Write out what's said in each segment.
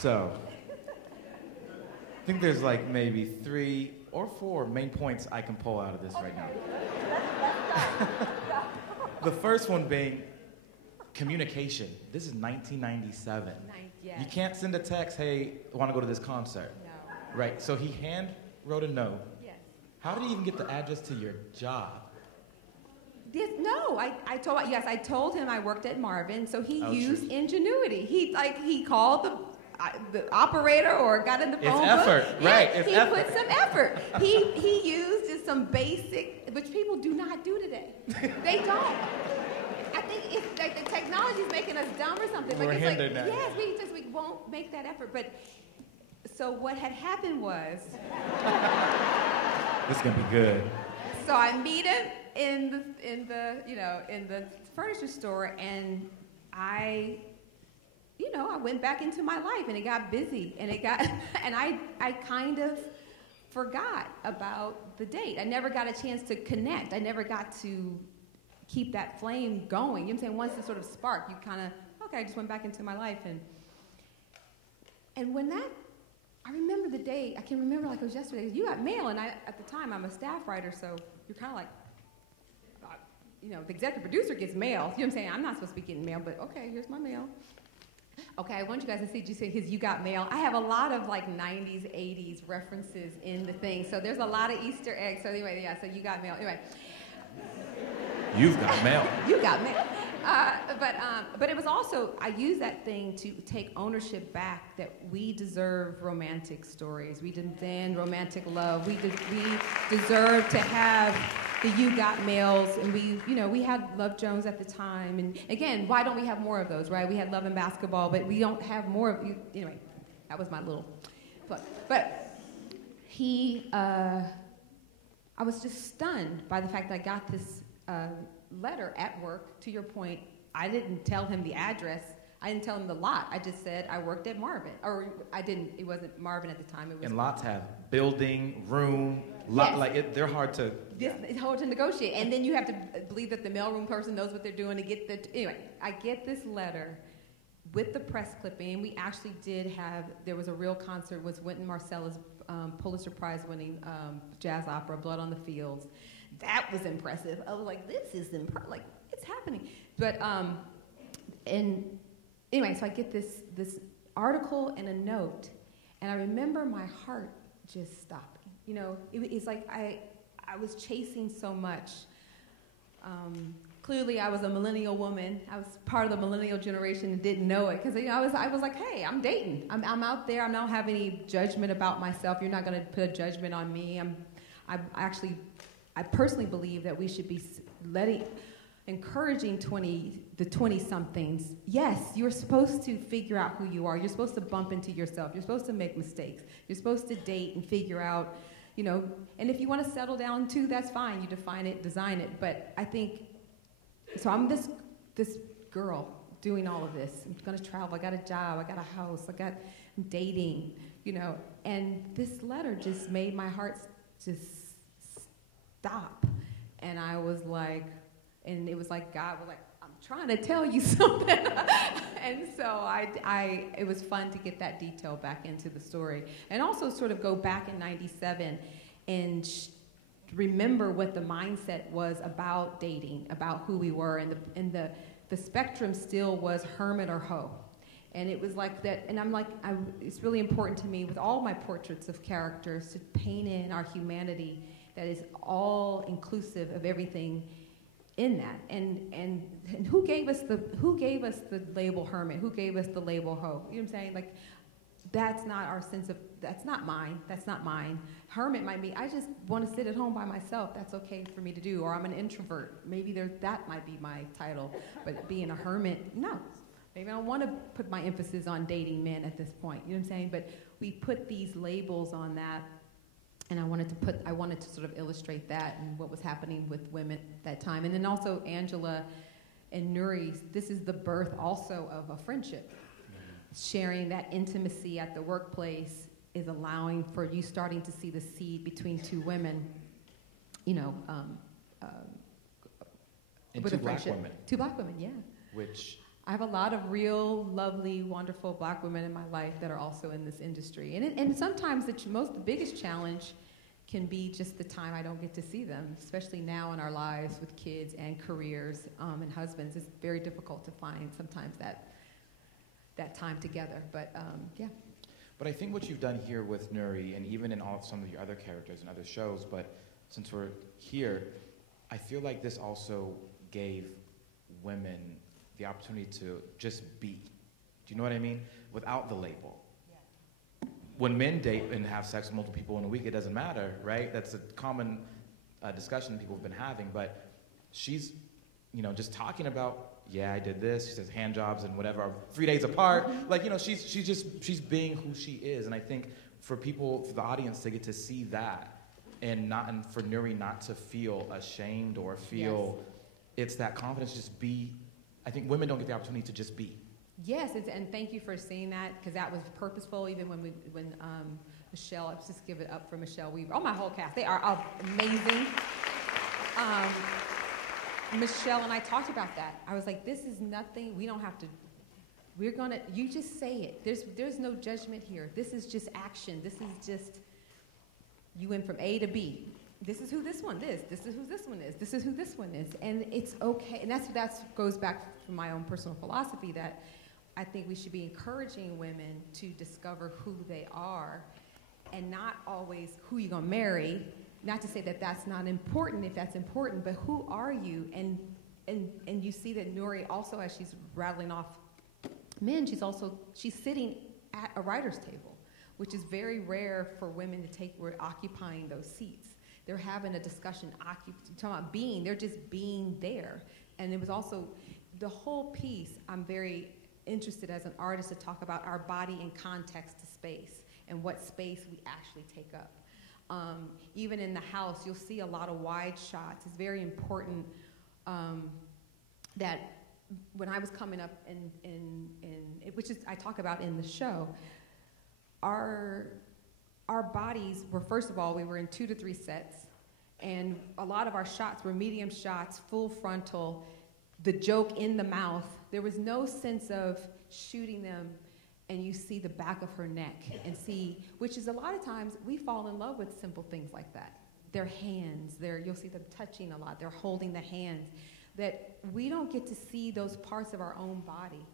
So, I think there's like maybe 3 or 4 main points I can pull out of this right now. The first one being communication. This is 1997. Yes. You can't send a text, hey, I want to go to this concert. No. Right, so he hand wrote a note. Yes. How did he even get the address to your job? No, I told him I worked at Marvin, so he used true. ingenuity. He called the operator or got in the phone It's effort, book. right? Yeah, it's he effort. put some effort. He used just some basic, which people do not do today. They don't. I think it's like the technology is making us dumb or something. We're like, hindered now. Yes, we won't make that effort. But so what had happened was. This is gonna be good. So I meet him in the furniture store, and I went back into my life, and it got busy, and I kind of forgot about the date. I never got a chance to connect. I never got to keep that flame going. You know what I'm saying? Once it sort of sparked, you kind of, okay, I just went back into my life, and when that, I remember the day, I can remember like it was yesterday. You got mail, and at the time, I'm a staff writer, so you're kind of like, the executive producer gets mail. You know what I'm saying? I'm not supposed to be getting mail, but okay, here's my mail. Okay, I want you guys to see, his You Got Mail. I have a lot of like 90s, 80s references in the thing, so there's a lot of Easter eggs. So anyway, yeah, so You Got Mail. Anyway. You've got mail. You got mail. But it was also, I used that thing to take ownership back that we deserve romantic stories. We demand romantic love. We deserve to have the You Got Mails, and we had Love Jones at the time. And again, why don't we have more of those, right? We had Love and Basketball, but we don't have more of you. Anyway, that was my little plug. But I was just stunned by the fact that I got this letter at work. To your point, I didn't tell him the address. I didn't tell him the lot. I just said I worked at Marvin. Or I didn't, it wasn't Marvin at the time. It was. And lots have building, room, lot, Yes. they're hard to. It's hard to negotiate. And then you have to believe that the mailroom person knows what they're doing to get the, anyway, I get this letter with the press clipping. We actually did have, there was a real concert, was Wynton Marsalia's Pulitzer Prize winning jazz opera, Blood on the Fields. That was impressive. I was like, this is like, it's happening. But, and anyway, so I get this article and a note, and I remember my heart just stopping. It's like I was chasing so much. Clearly, I was a millennial woman. I was part of the millennial generation and didn't know it. Because I was like, hey, I'm dating. I'm out there. I don't have any judgment about myself. You're not going to put a judgment on me. I personally believe that we should be encouraging the 20-somethings. Yes, you're supposed to figure out who you are. You're supposed to bump into yourself. You're supposed to make mistakes. You're supposed to date and figure out, and if you want to settle down too, that's fine. You define it, design it. But I think, so I'm this girl doing all of this. I'm going to travel. I got a job. I got a house. I'm dating, and this letter just made my heart just stop. And I was like, and it was like God was like, I'm trying to tell you something. And so it was fun to get that detail back into the story. And also sort of go back in 97 and remember what the mindset was about dating, about who we were. And the spectrum still was hermit or hoe. And it was like that, and I'm like, it's really important to me with all my portraits of characters to paint in our humanity that is all inclusive of everything in that. And who gave us the label hermit? Who gave us the label hoe? You know what I'm saying? Like, that's not our sense of, that's not mine. That's not mine. Hermit might be, I just want to sit at home by myself. That's okay for me to do. Or I'm an introvert. Maybe that might be my title. But being a hermit, no. Maybe I don't want to put my emphasis on dating men at this point. You know what I'm saying? But we put these labels on that. And I wanted to sort of illustrate that and what was happening with women at that time. And then also Angela and Nuri, this is the birth also of a friendship. Sharing that intimacy at the workplace is allowing for you starting to see the seed between two women, and with two a friendship. black women. Two black women, yeah. Which I have a lot of real, lovely, wonderful Black women in my life that are also in this industry. And sometimes the biggest challenge can be just the time I don't get to see them, especially now in our lives with kids and careers and husbands. It's very difficult to find sometimes that time together, but yeah. But I think what you've done here with Nuri, and even in some of your other characters and other shows, but since we're here, I feel like this also gave women the opportunity to just be. Do you know what I mean? Without the label. Yeah. When men date and have sex with multiple people in a week, it doesn't matter, right? That's a common discussion people have been having, but she's, just talking about, yeah, I did this. She says hand jobs and whatever, 3 days apart. Like, she's being who she is. And I think for the audience to get to see that, and for Nuri not to feel ashamed or feel it's that confidence, just be. I think women don't get the opportunity to just be. Yes, and thank you for saying that, because that was purposeful. Even when Michele, let's just give it up for Michele Weaver. Oh, my whole cast, they are amazing. Michele and I talked about that. I was like, this is nothing. We don't have to. You just say it. There's no judgment here. This is just action. This is just. You went from A to B. This is who this one is. This is who this one is. This is who this one is. And it's okay. And that goes back from my own personal philosophy, that I think we should be encouraging women to discover who they are and not always who you're going to marry. Not to say that that's not important if that's important, but who are you? And you see that Nuri also, as she's rattling off men, she's sitting at a writer's table, which is very rare for women to take. We're occupying those seats. They're having a discussion, talking about being. They're just being there. And it was also the whole piece. I'm very interested as an artist to talk about our body in context to space and what space we actually take up. Even in the house, you'll see a lot of wide shots. It's very important that when I was coming up which is I talk about in the show, our bodies were, first of all, we were in 2 to 3 sets, and a lot of our shots were medium shots, full frontal, the joke in the mouth. There was no sense of shooting them and you see the back of her neck and see, which is a lot of times we fall in love with simple things like that. Their hands, you'll see them touching a lot, they're holding the hands, that we don't get to see those parts of our own body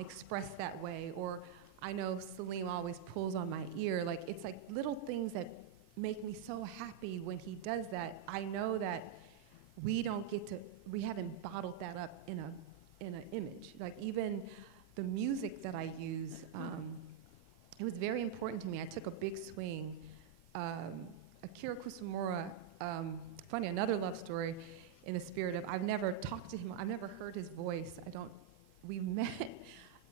expressed that way. Or I know Salim always pulls on my ear, it's like little things that make me so happy when he does that. I know that we haven't bottled that up in an image. Like even the music that I use, it was very important to me. I took a big swing. Akira Kusumura, funny, another love story in the spirit of, I've never talked to him, I've never heard his voice. We met,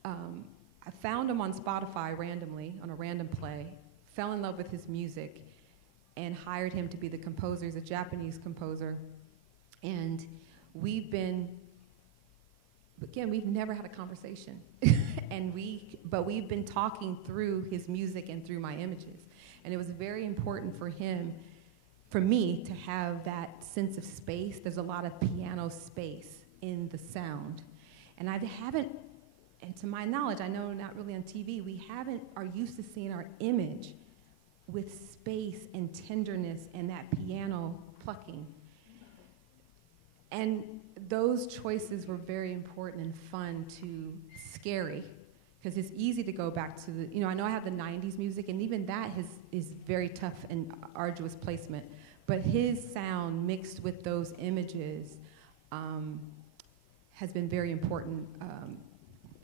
I found him on Spotify randomly, on a random play, fell in love with his music, and hired him to be the composer. He's a Japanese composer. And we've never had a conversation. But we've been talking through his music and through my images. And it was very important for me to have that sense of space. There's a lot of piano space in the sound. And and to my knowledge, I know not really on TV, we are used to seeing our image with space and tenderness and that piano plucking. And those choices were very important and fun to scary, because it's easy to go back to I know I have the 90s music, and even that is very tough and arduous placement, but his sound mixed with those images has been very important.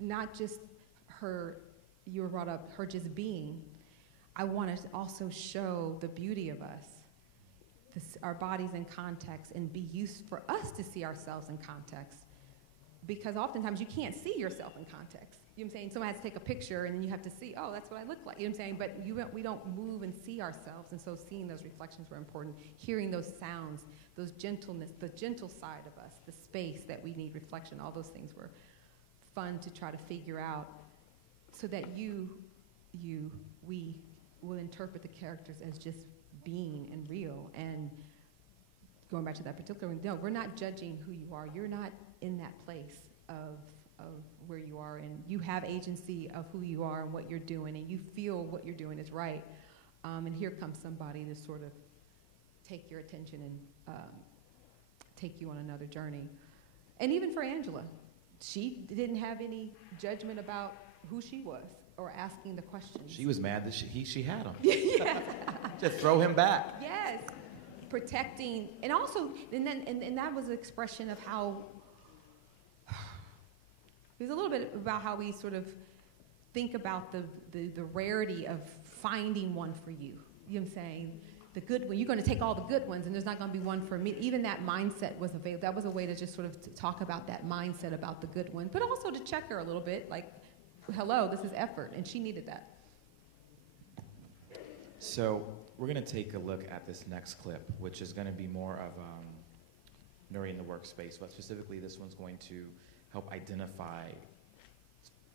Not just you were brought up, her just being. I want to also show the beauty of us, our bodies in context, and be used for us to see ourselves in context. Because oftentimes you can't see yourself in context. You know what I'm saying? Someone has to take a picture and then you have to see, oh, that's what I look like. You know what I'm saying? But we don't move and see ourselves, and so seeing those reflections were important. Hearing those sounds, those gentleness, the gentle side of us, the space that we need reflection, all those things were fun to try to figure out, so that we will interpret the characters as just being and real. And going back to that particular one, no, we're not judging who you are. You're not in that place of of where you are, and you have agency of who you are and what you're doing, and you feel what you're doing is right. And here comes somebody to sort of take your attention and take you on another journey. And even for Angela, she didn't have any judgment about who she was or asking the questions. She was mad that she had him. Yes. Just throw him back. Yes. Protecting, and also, and that was an expression of how, it was a little bit about how we sort of think about the rarity of finding one for you. You know what I'm saying? The good one, you're going to take all the good ones, and there's not going to be one for me. Even that mindset was available. That was a way to just sort of talk about that mindset about the good one, but also to check her a little bit, like, hello, this is effort, and she needed that. So we're going to take a look at this next clip, which is going to be more of Nuri in the workspace, but specifically this one's going to help identify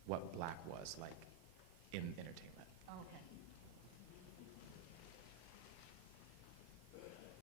what Black was like in entertainment.